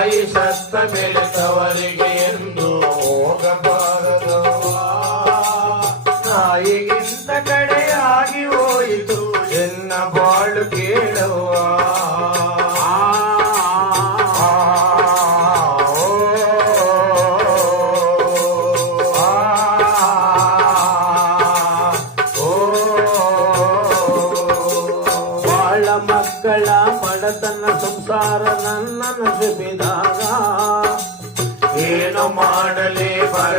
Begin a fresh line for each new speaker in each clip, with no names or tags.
ತಾಯಿ ಸತ್ತ ಮೇಲೆ ತವರಿಗೆ ಎಂದು ಹೋಗಬಾರದವ್ವ ತಾಯಿಗಿಂತ ಕಡೆಯಾಗಿ ಹೋಯಿತು ಎನ್ನ ಬಾಳು ಕೇಳೋ ಆ, ಓ, ಆ, ಓ. ಬಾಳ ಮಕ್ಕಳ ಮಡತನ ಸಂಸಾರ ನನ್ನ ಸುಬಿದಾಗ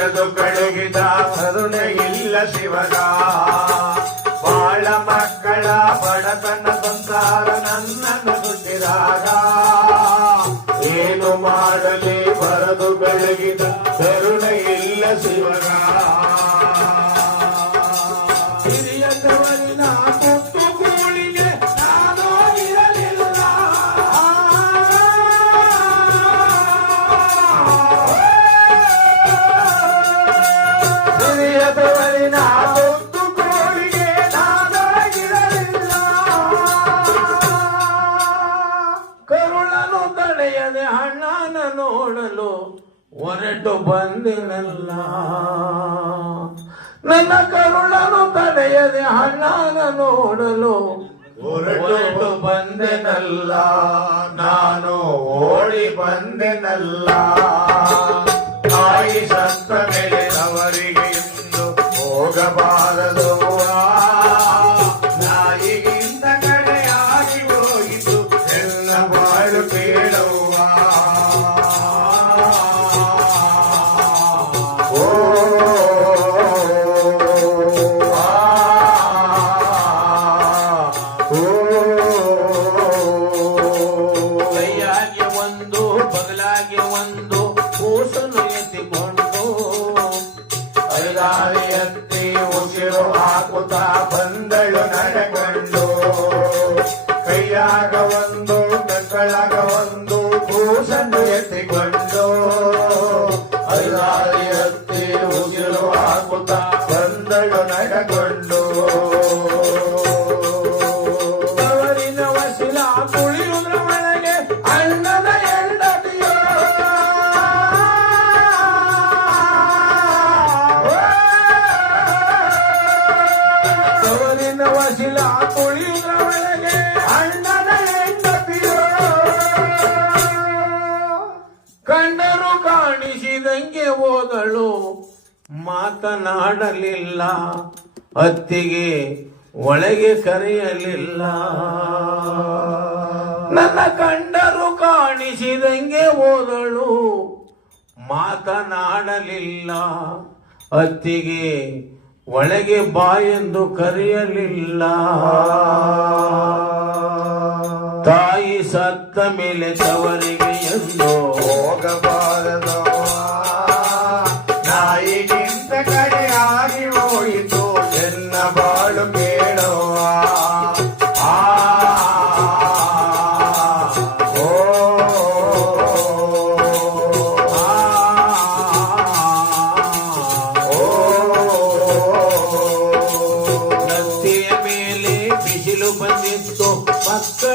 ಬರೆದು ಬೆಳಗಿದ ಕರುಣೆ ಇಲ್ಲ ಶಿವಗ ಬಾಳ ಮಕ್ಕಳ ಬಡತನ ಸಂಸಾರ ನನ್ನನ್ನು ಸುಟ್ಟಿದಾಗ. ಏನು ಮಾಡಲಿ ಬರದು ಬೆಳಗಿದ ಕರುಣೆ ಇಲ್ಲ ಶಿವಗ ಹೊರಟು ಬಂದಿನಲ್ಲ. ನನ್ನ ಕರುಣನು ತಡೆಯದೆ ಅಣ್ಣನ ನೋಡಲು ಹೊರಟು ಬಂದೆನಲ್ಲ. ನಾನು ಓಡಿ ಬಂದೆನಲ್ಲ. आकुता ಕಂಡರು ಕಾಣಿಸಿದಂಗೆ ಹೋದಳು. ಮಾತನಾಡಲಿಲ್ಲ. ಅತ್ತಿಗೆ ಒಳಗೆ ಕರೆಯಲಿಲ್ಲ. ನನ್ನ ಕಂಡರು ಕಾಣಿಸಿದಂಗೆ ಹೋದಳು. ಮಾತನಾಡಲಿಲ್ಲ. ಅತ್ತಿಗೆ ಒಳಗೆ ಬಾ ಎಂದು ಕರೆಯಲಿಲ್ಲ. ತಾಯಿ ಸತ್ತ ಮೇಲೆ ತವರಿಗೆ ಎಂದು ಹೋಗಬಾರದವ್ವ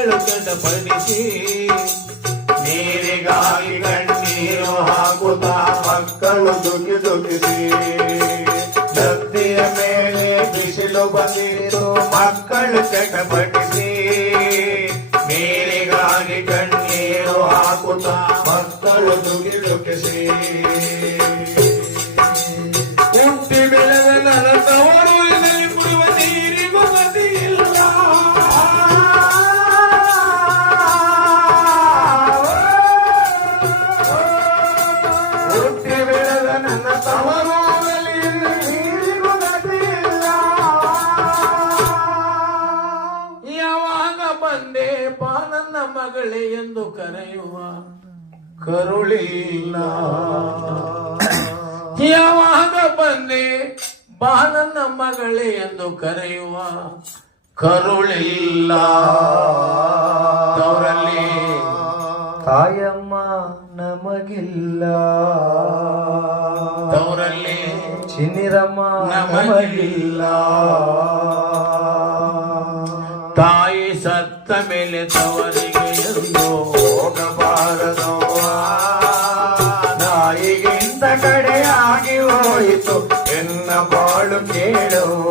ಮಕ್ಕಳು ಗಡಬಡಿಸಿ ನೀರಿಗಾಗಿ ಕಣ್ಣೀರು ಹಾಕುತ್ತಾ ಮಕ್ಕಳು ದುಗಿ ದುಗಿಸಿ ನತ್ತಿಯ ಮೇಲೆ ಬಿಸಿಲು ಬಂದಿತು ಮಕ್ಕಳು ಚಟಪಡಿಸಿ ನೀರಿಗಾಗಿ ಕಣ್ಣೀರು ಹಾಕುತ್ತಾ ಮಕ್ಕಳು ದುಗಿ ದುಗಿಸಿ ಬಂದೆ ಬಾನನ್ನ ಮಗಳೇ ಎಂದು ಕರೆಯುವ ಕರುಳಿಲ್ಲ. ಯಾವಾಗ ಬಂದೆ ಬಾನನ್ನ ಮಗಳೇ ಎಂದು ಕರೆಯುವ ಕರುಳಿಲ್ಲ. ಅವರಲ್ಲಿ
ತಾಯಮ್ಮ ನಮಗಿಲ್ಲ.
ಅವರಲ್ಲಿ
ಚಿನ್ನಿರಮ್ಮ
ನಮಗಿಲ್ಲ. ತಾಯಿ ಸತ್ತ ಮೇಲೆ ತವರಿಗೆ ಎಂದು ಹೋಗಬಾರದು ತಾಯಿಗಿಂತ ಕಡೆಯಾಗಿ ಹೋಯಿತು. ಎನ್ನ ಬಾಳು ಕೇಳುವ